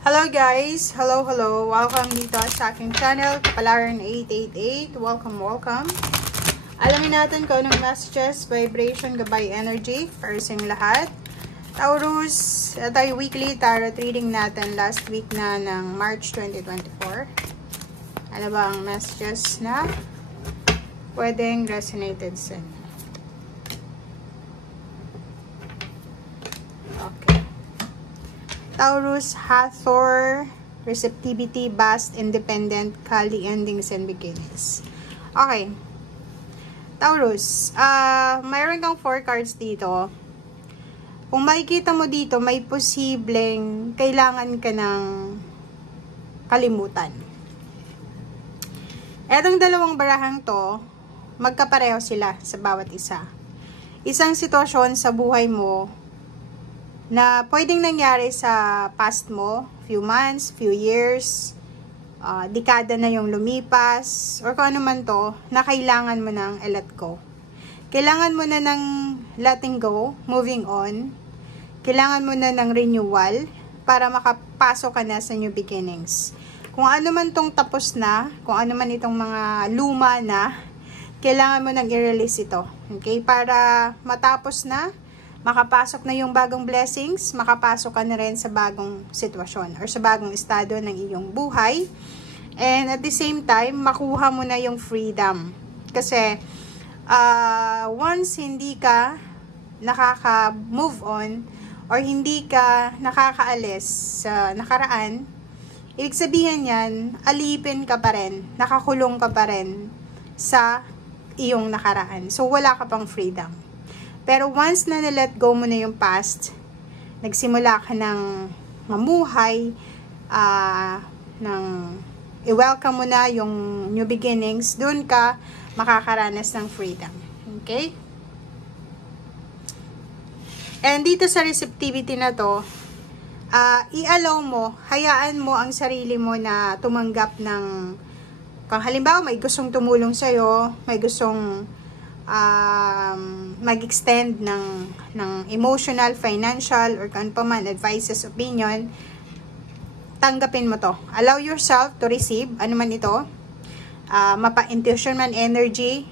Hello guys! Hello! Welcome dito sa aking channel, Kapalaran888. Welcome! Alamin natin kung anong messages, vibration, gabay, energy para sa inyong lahat. Taurus, tayo weekly tarot reading natin last week na ng March 2024. Ano ba ang messages na pwedeng resonated sa inyo? Taurus, Hathor, receptivity, vast, independent, Kali, endings and beginnings. Okay. Taurus, mayroon kang 4 cards dito. Kung makikita mo dito, may posibleng kailangan ka ng kalimutan. Etong dalawang barahang to, magkapareho sila sa bawat isa. Isang sitwasyon sa buhay mo na pwedeng nangyari sa past mo, few months, few years, dekada na yung lumipas, or kung ano man to, na kailangan mo nang i-let go. Kailangan mo na ng letting go, moving on. Kailangan mo na ng renewal para makapasok ka na sa new beginnings. Kung ano man tong tapos na, kung ano man itong mga luma na, kailangan mo nang i-release ito. Okay? Para matapos na, makapasok na yung bagong blessings, makapasok ka na rin sa bagong sitwasyon or sa bagong estado ng iyong buhay. And at the same time, makuha mo na yung freedom. Kasi once hindi ka nakaka-move on or hindi ka nakakaalis sa nakaraan, ibig sabihin yan, alipin ka pa rin, nakakulong ka pa rin sa iyong nakaraan. So wala ka pang freedom. Pero once na na-let go mo na yung past, nagsimula ka ng mamuhay, i-welcome mo na yung new beginnings, doon ka makakaranas ng freedom. Okay? And dito sa receptivity na to, i-allow mo, hayaan mo ang sarili mo na tumanggap ng, kung halimbawa may gustong tumulong sa'yo, may gustong mag-extend ng emotional, financial, or kung pa man, advices, opinion, tanggapin mo to. Allow yourself to receive, ano man ito, mapa-intuition man, energy,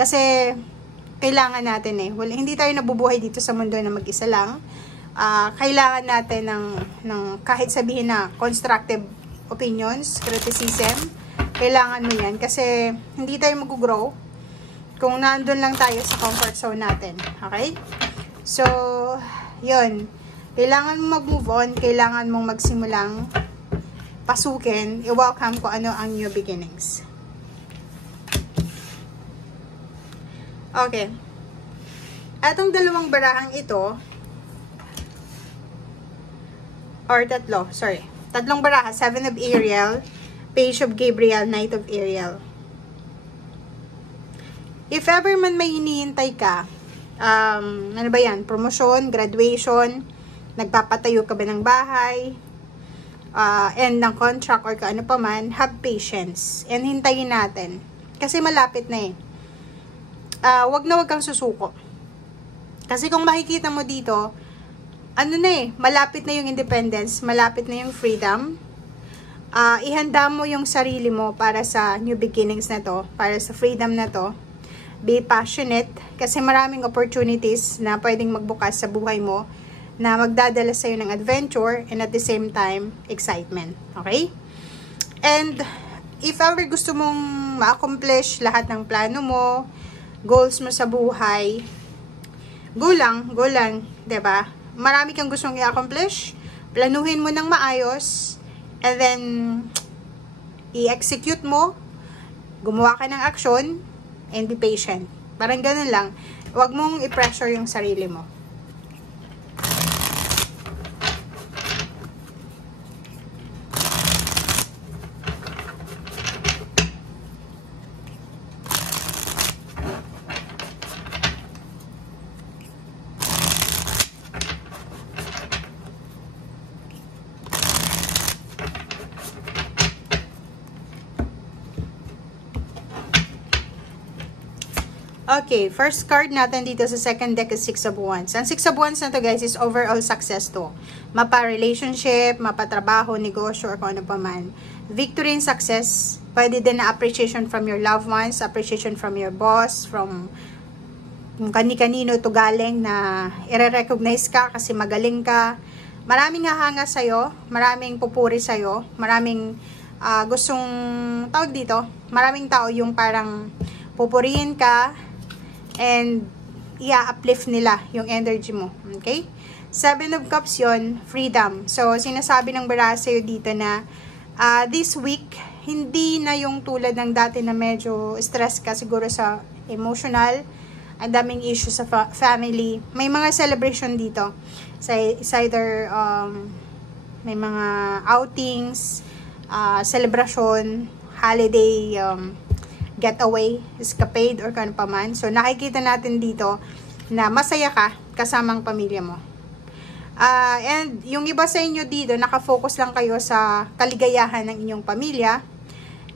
kasi kailangan natin hindi tayo nabubuhay dito sa mundo na mag-isa lang. Kailangan natin ng kahit sabihin na constructive opinions, criticism, kailangan mo yan, kasi hindi tayo mag-grow kung nandun lang tayo sa comfort zone natin. Okay? So, yun. Kailangan mong mag-move on. Kailangan mong magsimulang pasukin. I-welcome ko ano ang new beginnings. Okay. Atong dalawang barahang ito, or tatlo, sorry. Tatlong baraha. 7 of Ariel, Page of Gabriel, Knight of Ariel. If ever man may hinihintay ka, ano ba yan? Promotion, graduation, nagpapatayo ka ba ng bahay, end ng contract or kaano pa man, have patience. And hintayin natin. Kasi malapit na wag kang susuko. Kasi kung makikita mo dito, malapit na yung independence, malapit na yung freedom. Ihanda mo yung sarili mo para sa new beginnings na to, para sa freedom na to. Be passionate kasi maraming opportunities na pwedeng magbukas sa buhay mo na magdadala sa'yo ng adventure and at the same time, excitement. Okay? And if ever gusto mong ma-accomplish lahat ng plano mo, goals mo sa buhay, go lang, 'di ba? Marami kang gustong i-accomplish, planuhin mo ng maayos, and then i-execute mo, gumawa ka ng action, and be patient. Parang ganun lang. Huwag mong i-pressure yung sarili mo. Okay, first card natin dito sa second deck is Six of Wands. Ang Six of Wands na to guys is overall success to. Mapa-relationship, mapa-trabaho, negosyo, or kung ano pa man. Victory and success. Pwede din na appreciation from your loved ones, appreciation from your boss, from kung kani-kanino to galing na i-recognize ka kasi magaling ka. Maraming hahanga sa'yo, maraming pupuri sa'yo, maraming gustong, tawag dito, maraming tao yung parang pupurihin ka, and i-uplift nila yung energy mo. Okay? Seven of Cups yun, freedom. So, sinasabi ng bara sa'yo dito na this week, hindi na yung tulad ng dati na medyo stress ka siguro sa emotional, ang daming issues sa family. May mga celebration dito. It's either may mga outings, celebration, holiday, getaway, escapade, or kano pa man. So, nakikita natin dito na masaya ka kasamang pamilya mo. And yung iba sa inyo dito, nakafocus lang kayo sa kaligayahan ng inyong pamilya.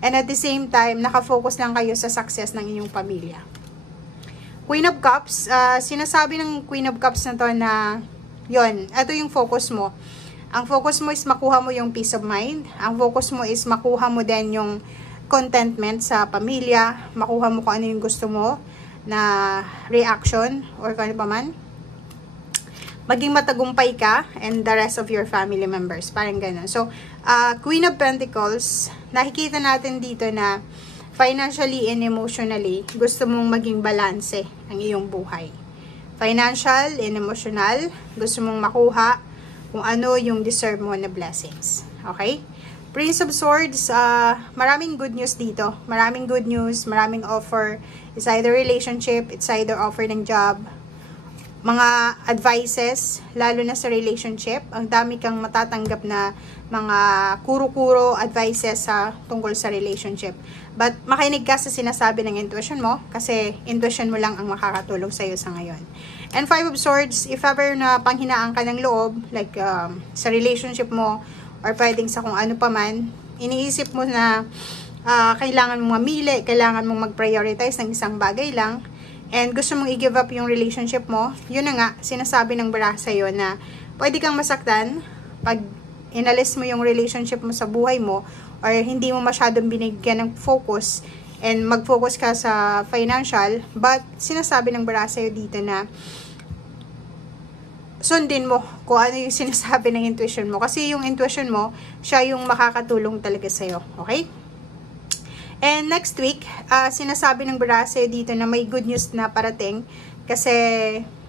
And at the same time, nakafocus lang kayo sa success ng inyong pamilya. Queen of Cups, sinasabi ng Queen of Cups na to na, yon, ito yung focus mo. Ang focus mo is makuha mo yung peace of mind. Ang focus mo is makuha mo din yung contentment sa pamilya, makuha mo kung ano yung gusto mo na reaction or kung ano pa man. Maging matagumpay ka and the rest of your family members. Parang ganun. So, Queen of Pentacles, nakikita natin dito na financially and emotionally, gusto mong maging balanse ang iyong buhay. Financial and emotional, gusto mong makuha kung ano yung deserve mo na blessings. Okay? Prince of Swords, maraming good news dito. Maraming good news, maraming offer. It's either relationship, it's either offer ng job. Mga advices, lalo na sa relationship. Ang dami kang matatanggap na mga kuro-kuro advices tungkol sa relationship. But makinig ka sa sinasabi ng intuition mo kasi intuition mo lang ang makakatulong sa'yo sa ngayon. And Five of Swords, if ever na panghinaan ka ng loob, like sa relationship mo, or pwedeng sa kung ano pa man, iniisip mo na kailangan mong mamili, kailangan mong mag-prioritize ng isang bagay lang, and gusto mong i-give up yung relationship mo, yun na nga, sinasabi ng bara sa'yo na pwede kang masaktan pag inalis mo yung relationship mo sa buhay mo, or hindi mo masyadong binigyan ng focus, and mag-focus ka sa financial, but sinasabi ng bara sa'yo dito na sundin mo kung ano yung sinasabi ng intuition mo. Kasi yung intuition mo, siya yung makakatulong talaga sa'yo. Okay? And next week, sinasabi ng bara sa'yo dito na may good news na parating. Kasi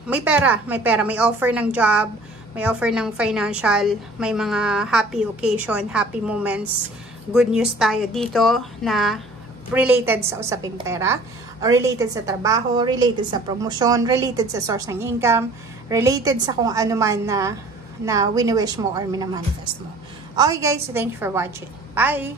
may pera, may offer ng job, may offer ng financial, may mga happy occasion, happy moments. Good news tayo dito na related sa usaping pera, or related sa trabaho, related sa promotion, related sa source ng income, related sa kung ano man na wini-wish mo or minamanifest mo. Okay guys, thank you for watching. Bye!